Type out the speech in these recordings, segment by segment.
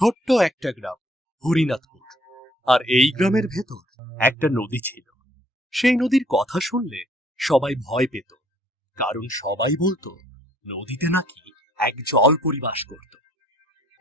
ছোট্ট একটা গ্রাম, হরিনাথপুর। আর এই গ্রামের ভেতর একটা নদী ছিল। সেই নদীর কথা শুনলে সবাই ভয় পেত, কারণ সবাই বলতো নদীতে নাকি এক জলপরি বাস করত।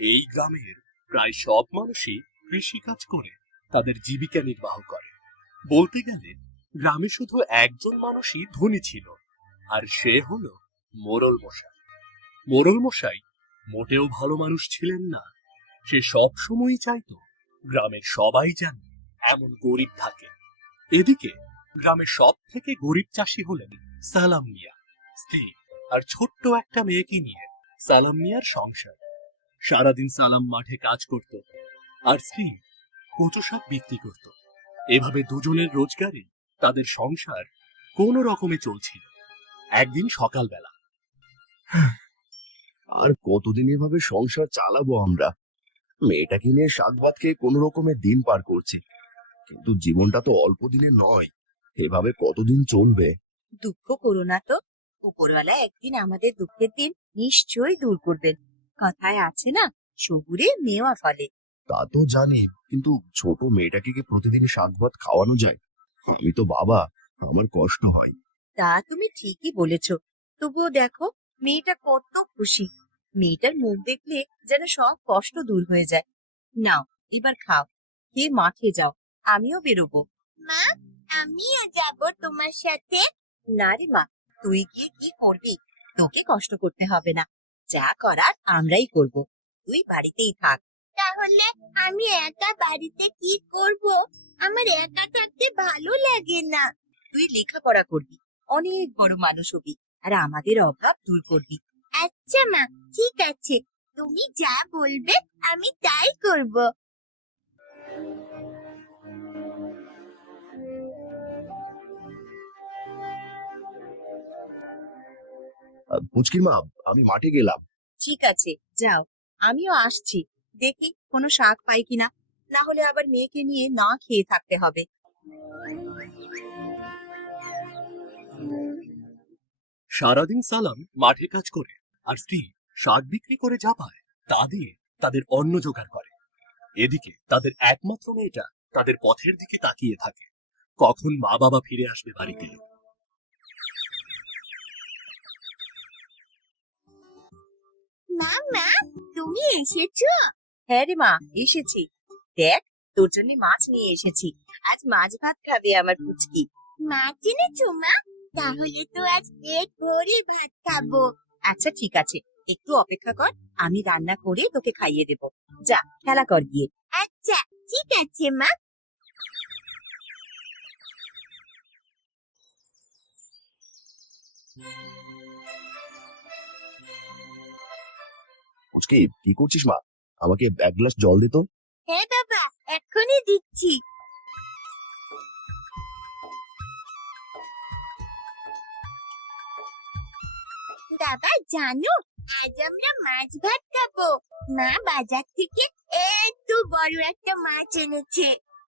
এই গ্রামের প্রায় সব মানুষই কৃষিকাজ করে তাদের জীবিকা নির্বাহ করে। বলতে গেলে গ্রামে শুধু একজন মানুষই ধনী ছিল, আর সে হলো মোড়ল মশাই। মোড়ল মশাই মোটেও ভালো মানুষ ছিলেন না। সে সব সময় চাইতো গ্রামের সবাই যেন এমন গরিব থাকে। এদিকে গ্রামের সব থেকে গরিব চাষি হলেন সালাম মিয়া। স্ত্রী আর ছোট্ট একটা মেয়েকে নিয়ে সালাম মিয়ার সংসার। সারাদিন সালাম মাঠে কাজ করত, আর স্ত্রী কচু শাক বিক্রি করত। এভাবে দুজনের রোজগারে তাদের সংসার কোনো রকমে চলছিল। একদিন সকালবেলা, আর কতদিন এভাবে সংসার চালাবো আমরা? মেয়েটাকে নিয়ে শাক ভাত খেয়ে কোনো রকমের দিন পার করছি, কিন্তু জীবনটা তো অল্প দিনের নয়। এভাবে কতদিন চলবে? দুঃখ করো না তো, উপরওয়ালা একদিন আমাদের দুঃখের দিন নিশ্চয়ই দূর করবেন। কথায় আছে না, সবুরে মেওয়া ফলে। তা তো জানি, কিন্তু ছোট মেয়েটাকে কি প্রতিদিন শাক ভাত খাওয়ানো যায়? আমি তো বাবা, আমার কষ্ট হয়। তা তুমি ঠিকই বলেছ। তবুও দেখো, মেয়েটা কত খুশি। মেয়েটার মুখ দেখলে যেন সব কষ্ট দূর হয়ে যায়। নাও, এবার খাও, খেয়ে মাঠে যাও, আমিও বেরোবো। মা, আমিও যাব তোমার সাথে। না রে মা, তুই গিয়ে কি করবি? তোকে কষ্ট করতে হবে না, যা করার আমরাই করব। তুই বাড়িতেই থাক। তাহলে আমি একা বাড়িতে কি করব? আমার একা থাকতে ভালো লাগে না। তুই লেখাপড়া করবি, অনেক বড় মানুষ হবি, আর আমাদের অভাব দূর করবি। আচ্ছা মা, ঠিক আছে, তুমি যা বলবে আমি তাই করব। পুচকির মা, আমি মাঠে গেলাম। ঠিক আছে, যাও, আমিও আসছি। দেখি কোনো শাক পাই কিনা, না হলে আবার মেয়েকে নিয়ে না খেয়ে থাকতে হবে। সারাদিন সালাম মাঠে কাজ করে, আর স্ত্রী শাক বিক্রি করে যা পায় তা দিয়ে তাদের অন্ন জোগাড় করে। এদিকে তাদের একমাত্র মেয়েটা তাদের পথের দিকে তাকিয়ে থাকে, কখন মা বাবা ফিরে আসবে বাড়িতে। মা, তুমি এসেছো? হ্যাঁ রে মা, এসেছি। দেখ, তোর জন্য মাছ নিয়ে এসেছি। আজ মাছ ভাত খাবে আমার পুচকি। মাছ এনেছো মা? তাহলে তো আজ পেট ভরে ভাত খাবো। আচ্ছা ঠিক আছে, একটু অপেক্ষা কর, আমি রান্না করে তোকে খাইয়ে দেব। যা, খেলা কর গিয়ে। আচ্ছা ঠিক আছে মা। পুচকি, কি করছিস মা? আমাকে এক গ্লাস জল দিত। হ্যাঁ বাবা, এক্ষুনি দিচ্ছি। বাবা জানো, আজ আমরা মাছ ভাত খাবো। মা বাজার থেকে এত বড় একটা মাছ এনেছে।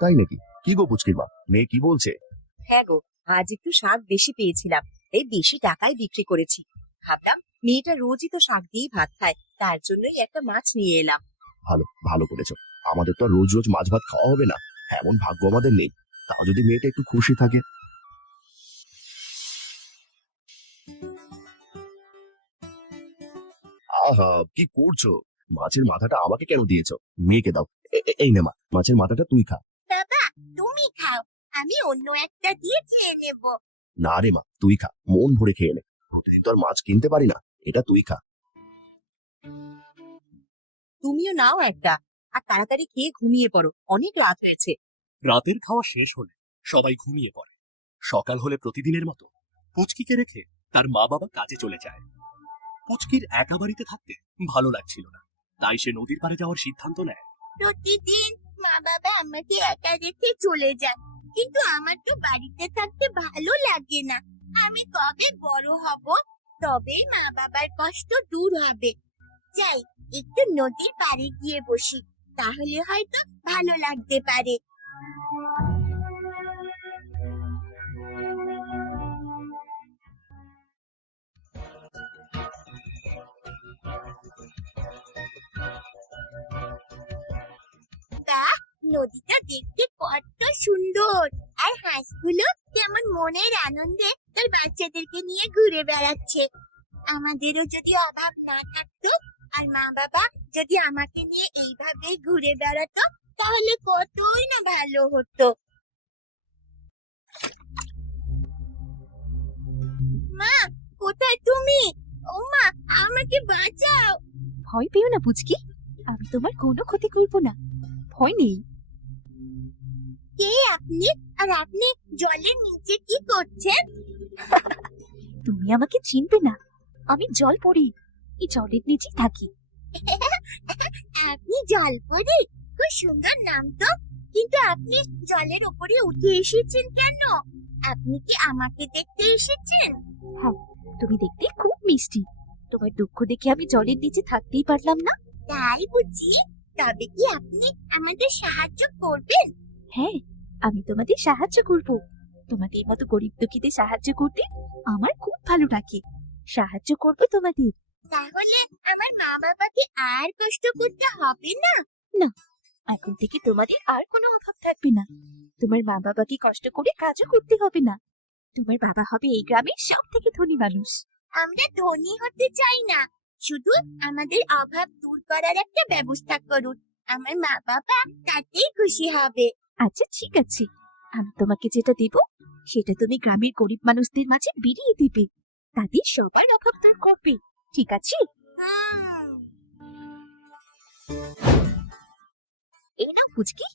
তাই নাকি? কি গো পুচকির মা, মেয়ে কি বলছে? হ্যাঁ গো, আজ একটু শাক বেশি পেয়েছিলাম, তাই বেশি টাকায় বিক্রি করেছি। ভাবলাম মেয়েটা রোজই তো শাক দিয়েই ভাত খায়, তার জন্যই একটা মাছ নিয়ে এলাম। ভালো ভালো করেছো। আমাদের তো আর রোজ রোজ মাছ ভাত খাওয়া হবে না, এমন ভাগ্য আমাদের নেই। তাও যদি মেয়েটা একটু খুশি থাকে। আহা, কি করছো? মাছের মাথাটা আমাকে কেন দিয়েছো? মেয়েকে দাও। এই নে মা, মাছের মাথাটা তুই খা। বাবা, তুমি খাও, আমি অন্য একটা দিয়ে খেয়ে নেব। না রে মা, তুই খা, মন ভরে খেয়ে নে। প্রতিদিন তো আর মাছ কিনতে পারি না, এটা তুই খা। তুমিও নাও একটা, আর তাড়াতাড়ি খেয়ে ঘুমিয়ে পড়ো, অনেক রাত হয়েছে। রাতের খাওয়া শেষ হলে সবাই ঘুমিয়ে পড়ে। সকাল হলে প্রতিদিনের মতো পুচকিকে রেখে তার মা বাবা কাজে চলে যায়। পুচকির একা বাড়িতে থাকতে ভালো লাগছিল না, তাই সে নদীর পাড়ে যাওয়ার সিদ্ধান্ত নেয়। প্রতিদিন মা বাবা আমাকে একা রেখে চলে যায়, কিন্তু আমার তো বাড়িতে থাকতে ভালো লাগে না। আমি কবে বড় হব, তবেই মা বাবার কষ্ট দূর হবে। যাই, একটু নদীর পাড়ে গিয়ে বসি, তাহলে হয়তো ভালো লাগতে পারে। নদীটা দেখতে কত সুন্দর, আর হাঁসগুলো কেমন মনের আনন্দে তার বাচ্চাদেরকে নিয়ে ঘুরে বেড়াচ্ছে। আমাদেরও যদি অভাব না থাকতো, আর মা বাবা যদি আমাকে নিয়ে এইভাবে ঘুরে বেড়াতো, তাহলে কতই না ভালো হতো। মা, কোথায় তুমি? ও মা, আমাকে বাঁচাও। ভয় পেও না পুচকি, আমি তোমার কোনো ক্ষতি করব না, ভয় নেই। কে আপনি? আর আপনি জলের নিচে কি করছেন? তুমি আমাকে চিনবে না, আমি জল পড়ি, এই জলের নিচেই থাকি। আপনি জলপরি? খুব সুন্দর নাম তো। কিন্তু আপনি জলের উপরে উঠে এসেছেন কেন? আপনি কি আমাকে দেখতে এসেছেন? তুমি দেখতে খুব মিষ্টি, তোমার দুঃখ দেখে আমি জলের নিচে থাকতেই পারলাম না। তাই বুঝি? তবে কি আপনি আমাদের সাহায্য করবেন? হ্যাঁ, আমি তোমাদের সাহায্য করব। তোমাদের মতো গরিব দুঃখীদের সাহায্য করতে আমার খুব ভালো লাগে। সাহায্য করব তোমাদের। তাহলে আমার মা বাবাকে আর কষ্ট করতে হবে না? এখন থেকে তোমাদের আর কোনো অভাব থাকবে না। তোমার মা বাবাকে কষ্ট করে কাজও করতে হবে না। তোমার বাবা হবে এই গ্রামের সব থেকে ধনী মানুষ। আমরা ধনী হতে চাই না, শুধু আমাদের অভাব দূর করার একটা ব্যবস্থা করুন। আমার মা বাবা তাতেই খুশি হবে। আচ্ছা ঠিক আছে, আমি তোমাকে যেটা দেব সেটা তুমি গ্রামের গরিব মানুষদের মাঝে বিলিয়ে দিবে, তাদের সবার অভাব দূর করবে, ঠিক আছে? হুম, এই নাও পুচকি,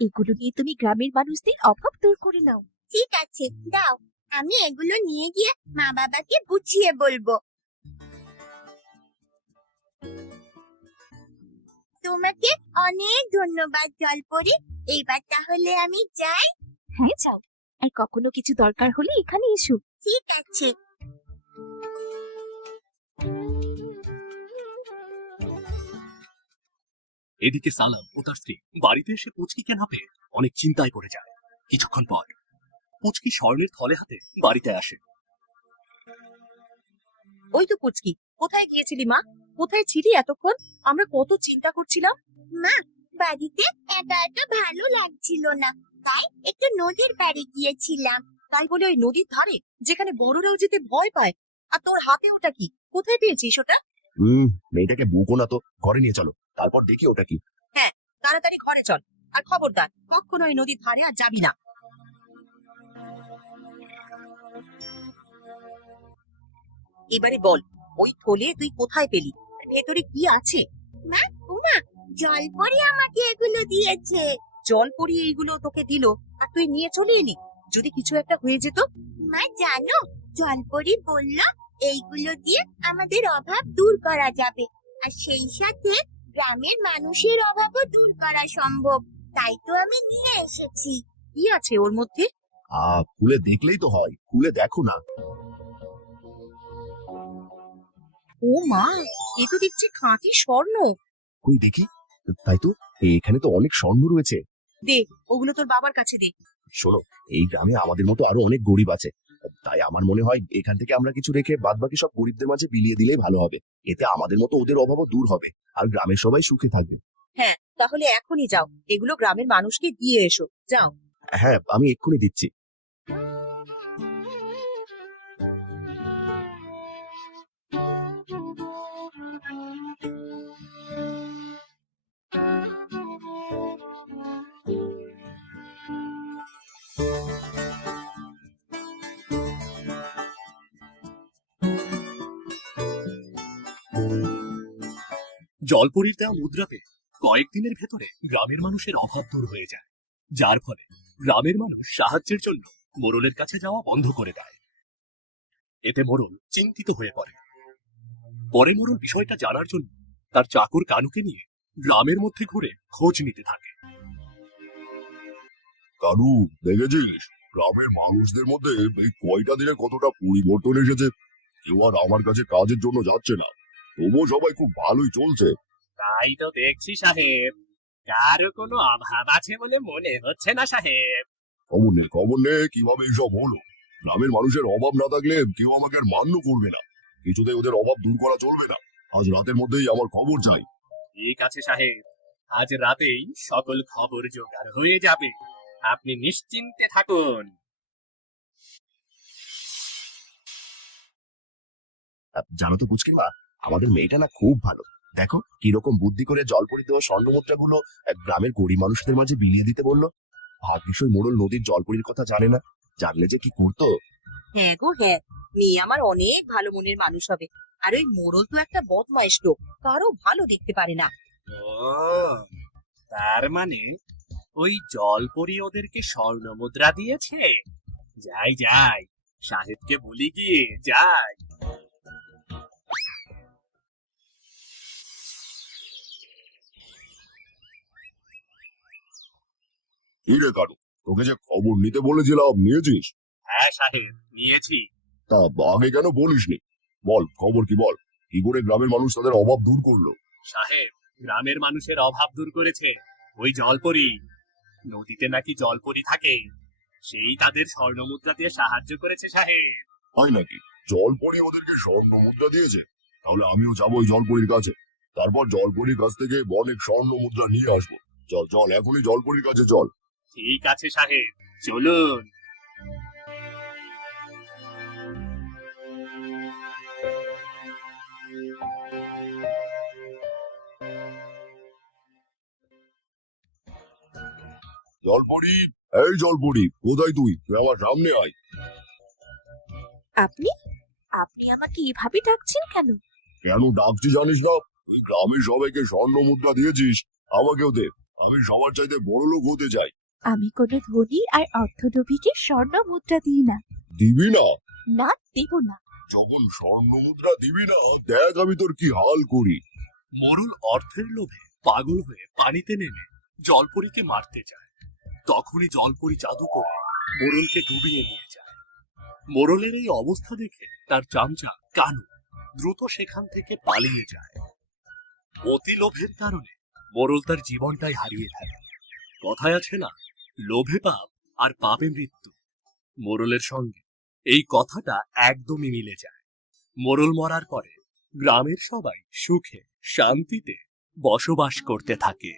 এগুলো নিয়ে তুমি গ্রামের মানুষদের অভাব দূর করে নাও। ঠিক আছে, দাও। আমি এগুলো নিয়ে গিয়ে মা বাবাকে বুঝিয়ে বলবো। তোমাকে অনেক ধন্যবাদ জলপরি। এইবার তাহলে আমি যাই। হ্যাঁ যাও, আর কখনো কিছু দরকার হলে এখানে এসো। ঠিক আছে। এদিকে সালাম ও তার স্ত্রী বাড়িতে এসে পুচকিকে না পেয়ে অনেক চিন্তায় পড়ে যায়। কিছুক্ষণ পর পুচকি স্বর্ণের থলে হাতে বাড়িতে আসে। ওই তো পুচকি, কোথায় গিয়েছিলি মা? কোথায় ছিলি এতক্ষণ? আমরা কত চিন্তা করছিলাম। মা, বাড়িতে একা একা ভালো লাগছিল না, তাই একটু নদীর পাড়ে গিয়েছিলাম। তাই বলে ওই নদীর ধারে, যেখানে বড়রাও যেতে ভয় পায়? আর তোর হাতে ওটা কি? কোথায় পেয়েছিস ওটা? মেয়েটাকে বুকো না তো, ঘরে নিয়ে চলো, তারপর দেখি ওটা কি। তাড়াতাড়ি ঘরে চল, আর খবরদার কখনো ওই নদীর ধারে আর যাবি না। এবারে বল, ওই থলে তুই কোথায় পেলি? আর ভেতরে কি আছে? উমা, জলপরি আমাকে এগুলো দিয়েছে। জল পড়িয়ে এইগুলো তোকে দিল, আর তুই নিয়ে চলে এলি? যদি কিছু একটা হয়ে যেত? মা জানো, জলপরি বলল এইগুলো দিয়ে আমাদের অভাব দূর করা যাবে, আর সেই সাথে গ্রামের মানুষের অভাবও দূর করা সম্ভব। তাই তো আমি নিয়ে এসেছি। কি আছে ওর মধ্যে? খুলে দেখলেই তো হয়, খুলে দেখো না। ও মা, এ তো দেখছি খাঁটি স্বর্ণ। কই দেখি। তাই তো, এখানে তো অনেক স্বর্ণ রয়েছে। দে, ওগুলো তোর বাবার কাছে দে। শোনো, এই গ্রামে আমাদের মতো আরো অনেক গরিব আছে, তাই আমার মনে হয় এখান থেকে আমরা কিছু রেখে বাদবাকি সব গরিবদের মাঝে বিলিয়ে দিলেই ভালো হবে। এতে আমাদের মতো ওদের অভাবও দূর হবে, আর গ্রামের সবাই সুখে থাকবে। হ্যাঁ, তাহলে এখনই যাও, এগুলো গ্রামের মানুষকে দিয়ে এসো, যাও। হ্যাঁ, আমি এক্ষুনি দিচ্ছি। জলপরীর দেওয়া মুদ্রাতে কয়েকদিনের ভেতরে গ্রামের মানুষের অভাব দূর হয়ে যায়, যার ফলে গ্রামের মানুষ সাহায্যের জন্য মোড়লের কাছে যাওয়া বন্ধ করে দেয়। এতে মোড়ল চিন্তিত হয়ে পড়ে। পরে মোড়ল বিষয়টা জানার জন্য তার চাকর কানুকে নিয়ে গ্রামের মধ্যে ঘুরে খোঁজ নিতে থাকে। কানু, দেখেছিস গ্রামের মানুষদের মধ্যে এই কয়টা দিনে কতটা পরিবর্তন এসেছে? কেউ আর আমার কাছে কাজের জন্য যাচ্ছে না, তবুও সবাই খুব ভালোই চলছে। তাই তো দেখছি সাহেব, কারো কোনো অভাব আছে বলে মনে হচ্ছে না সাহেব। খবর নে কিভাবে এসব হলো। গ্রামের মানুষের অভাব না থাকলে কেউ আমাকে আর মান্য করবে না, কিছুতেই ওদের অভাব দূর করা চলবে না। আজ রাতের মধ্যেই আমার খবর চাই। ঠিক আছে সাহেব, আজ রাতেই সকল খবর জোগাড় হয়ে যাবে। আপনি নিশ্চিন্তে থাকুন। জানো তো পুচকি মা, আমাদের মেয়েটা না খুব ভালো। দেখো কিরকম বুদ্ধি করে জলপরি দেওয়া স্বর্ণ মুদ্রাগুলো গ্রামের গরিব মানুষদের মাঝে বিলিয়ে দিতে বললো। ভাগ্যিস ওই মোড়ল নদীর জলপরির কথা জানে না, জানলে যে কি করতো। হ্যাঁ গো হ্যাঁ, মেয়ে আমার অনেক ভালো মনের মানুষ হবে। আর ওই মোড়ল তো একটা বদমাইশ লোক, কারো ভালো দেখতে পারে না। ও, তার মানে ওই জলপরি ওদেরকে স্বর্ণ মুদ্রা দিয়েছে। যাই যাই, সাহেবকে বলি গিয়ে যাই। কি রে কারু, তোকে যে খবর নিতে বলেছিলাম নিয়েছিস? হ্যাঁ সাহেব, নিয়েছি। তা আগে কেন বলিসনি? বল খবর কি, বল কি করে গ্রামের মানুষ তাদের অভাব দূর করলো? সাহেব, গ্রামের মানুষের অভাব দূর করেছে ওই জলপরি। নদীতে নাকি জলপরি থাকে, সেই তাদের স্বর্ণ মুদ্রা দিয়ে সাহায্য করেছে সাহেব। হয় নাকি? জলপরি ওদেরকে স্বর্ণ মুদ্রা দিয়েছে? তাহলে আমিও যাবো ওই জলপরির কাছে, তারপর জলপরির কাছ থেকে অনেক স্বর্ণ মুদ্রা নিয়ে আসবো। চল চল, এখনই জলপরির কাছে চল। ঠিক আছে সাহেব, চলুন। জলপরি, এই জলপরি, কোথায় তুই? তুই আমার সামনে আয়। আপনি আপনি আমাকে এভাবে ডাকছেন কেন? কেন ডাকছি জানিস না? তুই গ্রামের সবাইকে স্বর্ণ মুদ্রা দিয়েছিস, আমাকেও দে। আমি সবার চাইতে বড় লোক হতে চাই। আমি কোনো ধনী আর অর্থলোভীকে স্বর্ণ মুদ্রা দিই না। দিবি না? না, দেব না। যখন স্বর্ণ মুদ্রা দিবি না, দেখ আমি তোর কি হাল করি। মোড়ল অর্থের লোভে পাগল হয়ে পানিতে নেমে জলপরীকে মারতে যায়। তখনই জলপরী জাদু করে মোড়লকে ডুবিয়ে নিয়ে যায়। মোড়লের এই অবস্থা দেখে তার চামচা কানু দ্রুত সেখান থেকে পালিয়ে যায়। অতি লোভের কারণে মোড়ল তার জীবনটাই হারিয়ে ফেলে। কথায় আছে না, লোভে পাপ আর পাপে মৃত্যু। মোড়লের সঙ্গে এই কথাটা একদমই মিলে যায়। মোড়ল মরার পরে গ্রামের সবাই সুখে শান্তিতে বসবাস করতে থাকে।